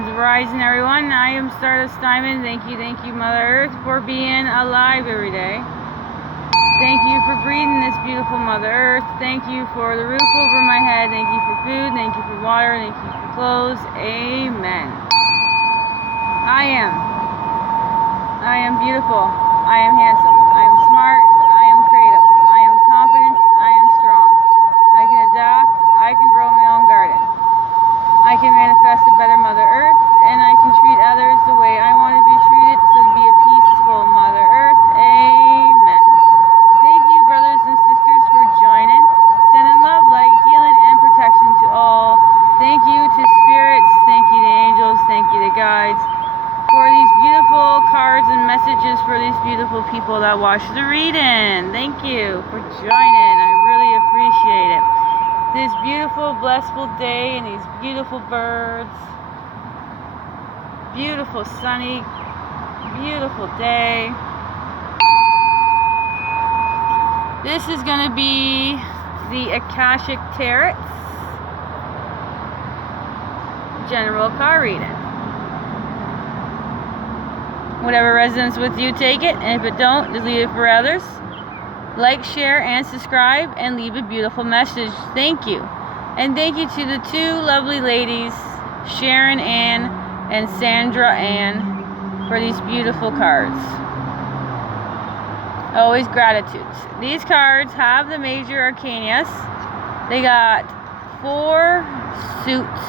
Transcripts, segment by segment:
Grand Rising, everyone. I am Stardust Diamond. Thank you, Mother Earth, for being alive every day. Thank you for breathing this beautiful Mother Earth. Thank you for the roof over my head. Thank you for food. Thank you for water. Thank you for clothes. Amen. I am beautiful. I am handsome. I am smart. I am creative. I am confident. I am strong. I can adapt. I can grow my own garden. I can manifest a better Mother Earth, and I can treat others the way I want to be treated, so to be a peaceful Mother Earth. Amen. Thank you, brothers and sisters, for joining. Sending love, light, healing, and protection to all. Thank you to spirits. Thank you to angels. Thank you to guides for these beautiful cards and messages for these beautiful people that watch the reading. Thank you for joining. I really appreciate it. This beautiful, blissful day and these beautiful birds. Beautiful, sunny, beautiful day. This is going to be the Akashic Tarot general card reading. Whatever resonates with you, take it. And if it don't, just leave it for others. Like, share, and subscribe, and leave a beautiful message. Thank you. And thank you to the two lovely ladies, Sharon Ann and Sandra Ann, for these beautiful cards. Always gratitude. These cards have the major arcanas. They got 4 suits.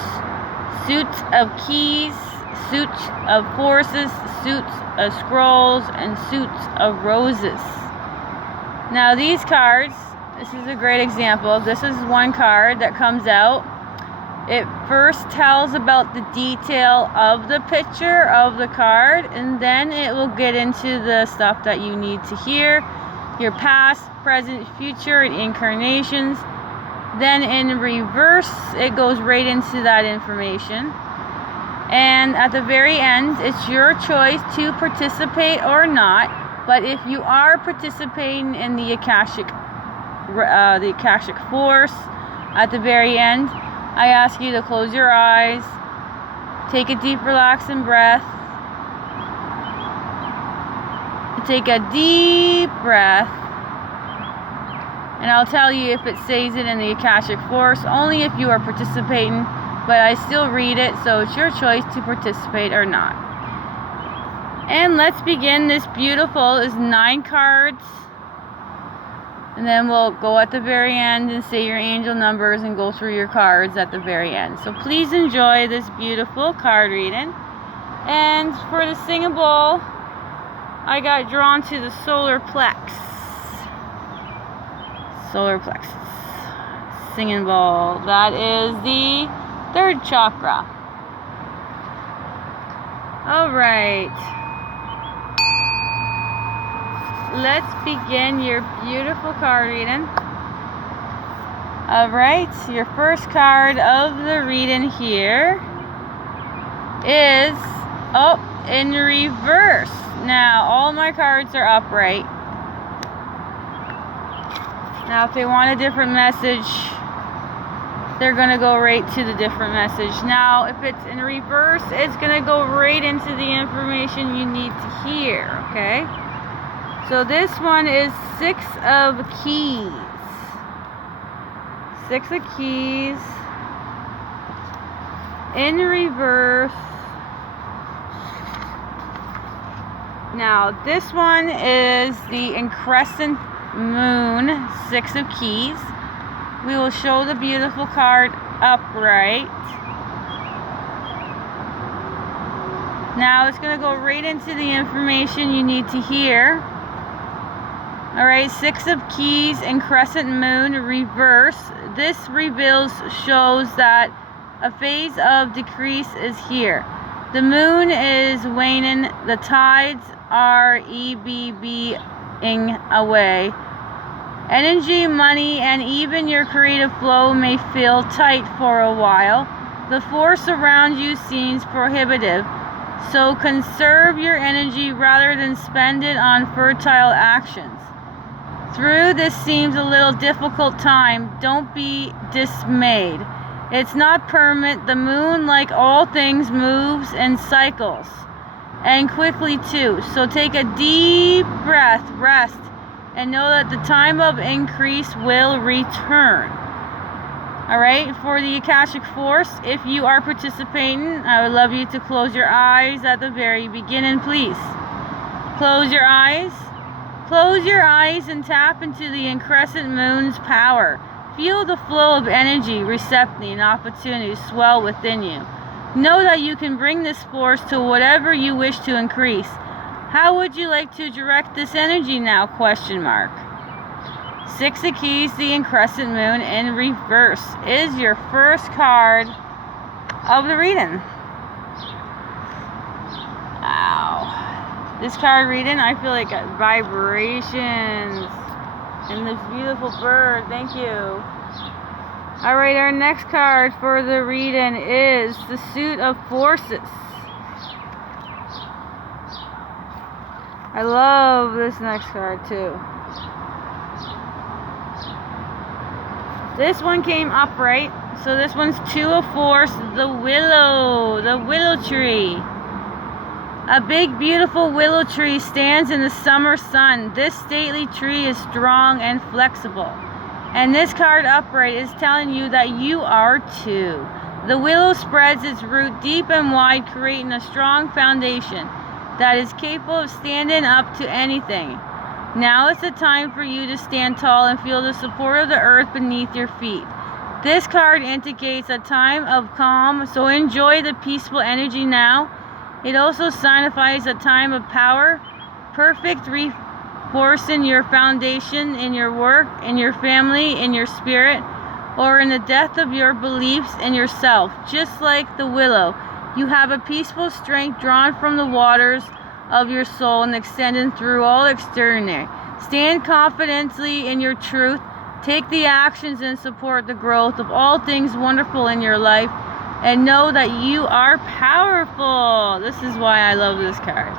Suits of keys, suits of forces, suits of scrolls, and suits of roses. Now these cards, this is a great example. This is one card that comes out. It first tells about the detail of the picture of the card, and then it will get into the stuff that you need to hear. Your past, present, future, and incarnations. Then in reverse, it goes right into that information. And at the very end, it's your choice to participate or not. But if you are participating in the Akashic force, at the very end, I ask you to close your eyes, take a deep, relaxing breath, take a deep breath, and I'll tell you if it says it in the Akashic force, only if you are participating, but I still read it, so it's your choice to participate or not. And let's begin. This beautiful is 9 cards. And then we'll go at the very end and say your angel numbers and go through your cards at the very end. So please enjoy this beautiful card reading. And for the singing bowl, I got drawn to the solar plexus. Solar plexus. Singing bowl. That is the 3rd chakra. Alright. Let's begin your beautiful card reading. Alright, your first card of the reading here is in reverse. Now, all my cards are upright. Now, if they want a different message, they're going to go right to the different message. Now, if it's in reverse, it's going to go right into the information you need to hear, okay? So this one is 6 of keys. 6 of keys in reverse. Now this one is the crescent moon, 6 of keys. We will show the beautiful card upright. Now it's going to go right into the information you need to hear. Alright, 6 of keys and crescent moon reverse. This shows that a phase of decrease is here. The moon is waning. The tides are ebbing away. Energy, money, and even your creative flow may feel tight for a while. The force around you seems prohibitive. So conserve your energy rather than spend it on fertile actions. Through this seems a little difficult time, don't be dismayed. It's not permanent. The moon, like all things, moves and cycles, and quickly too. So take a deep breath, rest, and know that the time of increase will return. All right, for the Akashic Force, if you are participating, I would love you to close your eyes at the very beginning, please. Close your eyes. Close your eyes and tap into the crescent moon's power. Feel the flow of energy, reception, and opportunity swell within you. Know that you can bring this force to whatever you wish to increase. How would you like to direct this energy now? Question mark. 6 of Keys, the crescent moon in reverse, is your first card of the reading. Wow. This card reading, I feel like vibrations. And this beautiful bird, thank you. Alright, our next card for the reading is the Suit of Forces. I love this next card too. This one came upright, so this one's 2 of Force, the willow tree. A big, beautiful willow tree stands in the summer sun. This stately tree is strong and flexible. And this card upright is telling you that you are too. The willow spreads its root deep and wide, creating a strong foundation that is capable of standing up to anything. Now is the time for you to stand tall and feel the support of the earth beneath your feet. This card indicates a time of calm, so enjoy the peaceful energy now. It also signifies a time of power, perfect reinforcing your foundation in your work, in your family, in your spirit, or in the depth of your beliefs in yourself. Just like the willow, you have a peaceful strength drawn from the waters of your soul and extending through all external. Stand confidently in your truth. Take the actions and support the growth of all things wonderful in your life. And know that you are powerful. This is why I love this card.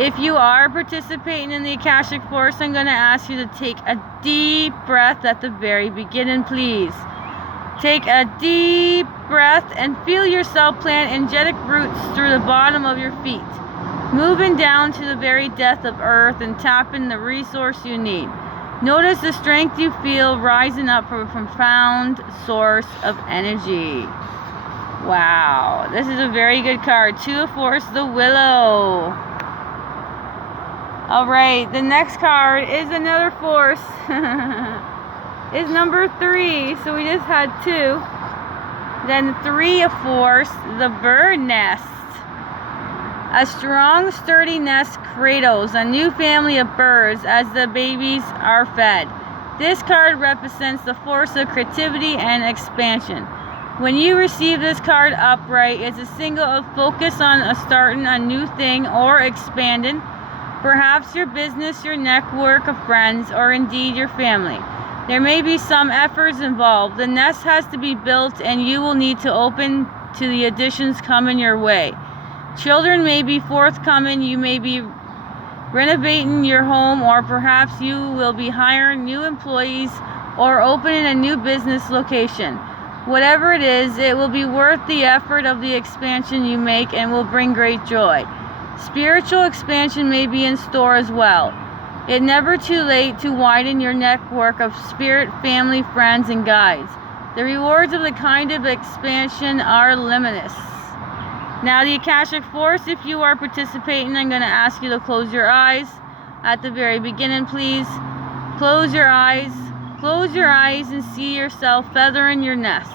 If you are participating in the Akashic Force, I'm going to ask you to take a deep breath at the very beginning, please. Take a deep breath and feel yourself plant energetic roots through the bottom of your feet, moving down to the very depth of earth and tapping the resource you need. Notice the strength you feel rising up from a profound source of energy. Wow, this is a very good card. 2 of Force, the willow. Alright, the next card is another force. Is number 3. So we just had 2. Then 3 of Force, the bird nest. A strong, sturdy nest cradles a new family of birds as the babies are fed. This card represents the force of creativity and expansion. When you receive this card upright, it's a signal of focus on starting a new thing or expanding, perhaps your business, your network of friends, or indeed your family. There may be some efforts involved. The nest has to be built and you will need to open to the additions coming your way. Children may be forthcoming, you may be renovating your home, or perhaps you will be hiring new employees or opening a new business location. Whatever it is, it will be worth the effort of the expansion you make and will bring great joy. Spiritual expansion may be in store as well. It's never too late to widen your network of spirit, family, friends, and guides. The rewards of the kind of expansion are limitless. Now the Akashic Force, if you are participating, I'm going to ask you to close your eyes at the very beginning, please. Close your eyes. Close your eyes and see yourself feathering your nest.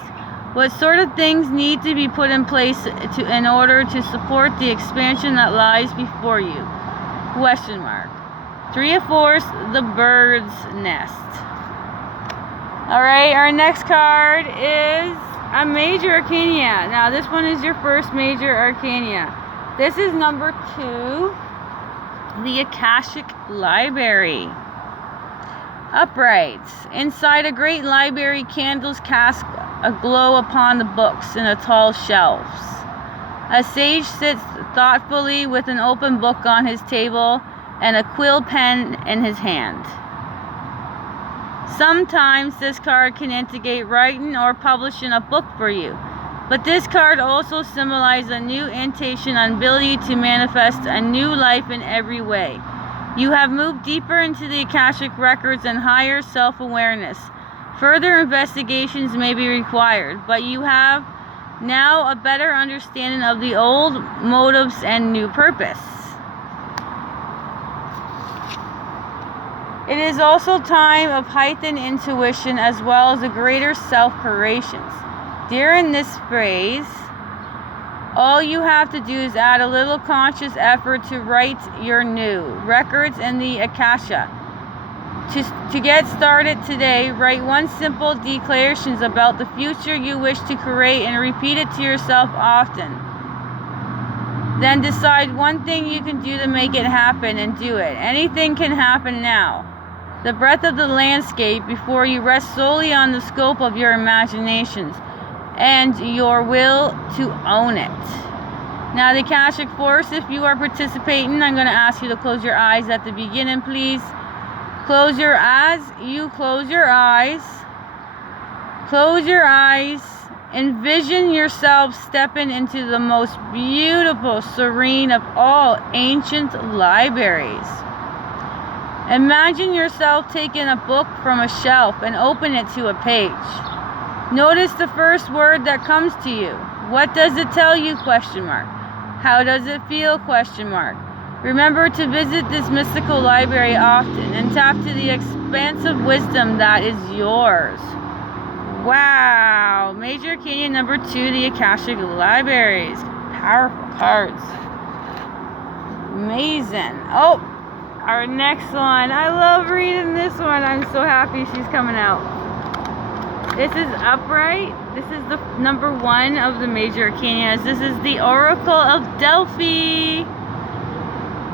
What sort of things need to be put in place in order to support the expansion that lies before you? Question mark. 3 of Force, the bird's nest. Alright, our next card is a major arcana. Now this one is your first major arcana. This is number 2, the Akashic Library. Upright. Inside a great library, candles cast a glow upon the books in the tall shelves. A sage sits thoughtfully with an open book on his table and a quill pen in his hand. Sometimes this card can indicate writing or publishing a book for you. But this card also symbolizes a new intention and ability to manifest a new life in every way. You have moved deeper into the Akashic records and higher self-awareness. Further investigations may be required, but you have now a better understanding of the old motives and new purpose. It is also time of heightened intuition as well as a greater self-creations. During this phase, all you have to do is add a little conscious effort to write your new records in the Akasha. To get started today, write one simple declaration about the future you wish to create and repeat it to yourself often. Then decide one thing you can do to make it happen and do it. Anything can happen now. The breadth of the landscape before you rests solely on the scope of your imaginations and your will to own it. Now the Akashic Force, if you are participating, I'm going to ask you to close your eyes at the beginning, please. Close your eyes. You close your eyes. Close your eyes. Envision yourself stepping into the most beautiful, serene of all ancient libraries. Imagine yourself taking a book from a shelf and open it to a page. Notice the first word that comes to you. What does it tell you? Question mark. How does it feel? Question mark. Remember to visit this mystical library often and tap to the expansive wisdom that is yours. Wow. Major Arcana number 2, the Akashic Libraries. Powerful cards. Amazing. Oh, our next one. I love reading this one. I'm so happy she's coming out. This is Upright. This is the number 1 of the Major Arcanas. This is the Oracle of Delphi.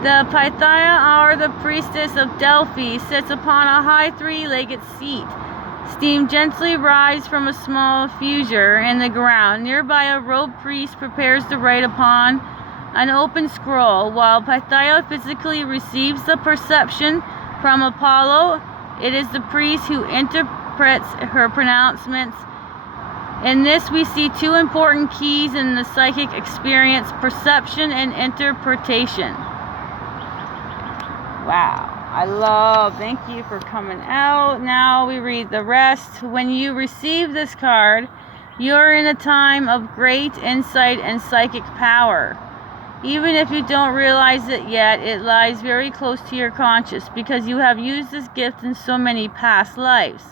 The Pythia, or the Priestess of Delphi, sits upon a high 3-legged seat. Steam gently rises from a small fissure in the ground. Nearby, a robed priest prepares to write upon an open scroll. While Pythia physically receives the perception from Apollo, it is the priest who interprets her pronouncements. In this, we see 2 important keys in the psychic experience: perception and interpretation. Wow, I love. Thank you for coming out. Now we read the rest. When you receive this card, you're in a time of great insight and psychic power. Even if you don't realize it yet, it lies very close to your conscious because you have used this gift in so many past lives.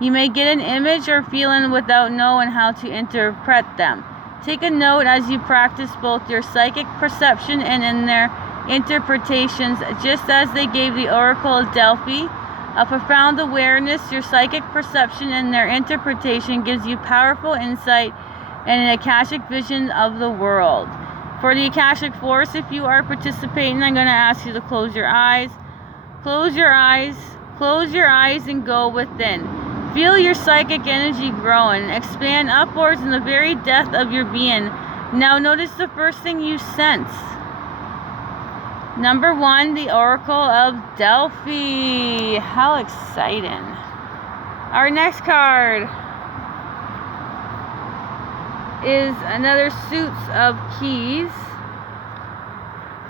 You may get an image or feeling without knowing how to interpret them. Take a note as you practice both your psychic perception and in their interpretations, just as they gave the Oracle of Delphi a profound awareness. Your psychic perception and their interpretation gives you powerful insight and an Akashic vision of the world. For the Akashic Force, if you are participating, I'm going to ask you to close your eyes. Close your eyes. Close your eyes and go within. Feel your psychic energy growing. Expand upwards in the very depth of your being. Now notice the first thing you sense. Number 1, the Oracle of Delphi. How exciting. Our next card is another Suits of Keys.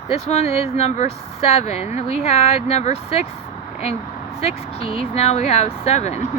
This one is number 7. We had number 6 and 6 keys. Now we have 7.